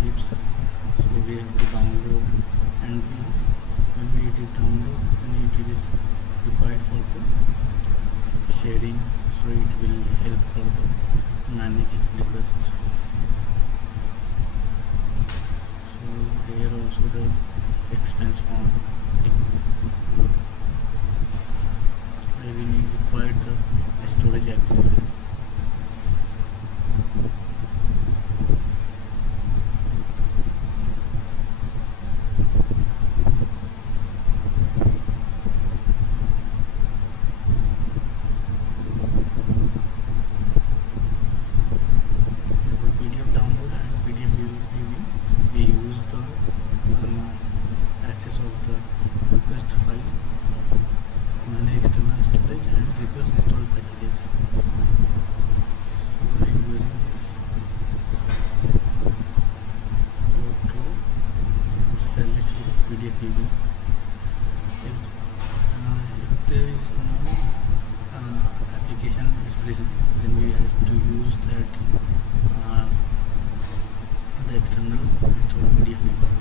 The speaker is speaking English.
payslips. So we have to download, and when it is download, then it is required for the sharing. So it will help for the manage request. So here also the expense form. Where we need required the storage access. We use the access of the request file, manage external storage and request install packages. So I am using this to service with PDF view. If there is no application is present, then we have to use that the external install PDF viewer.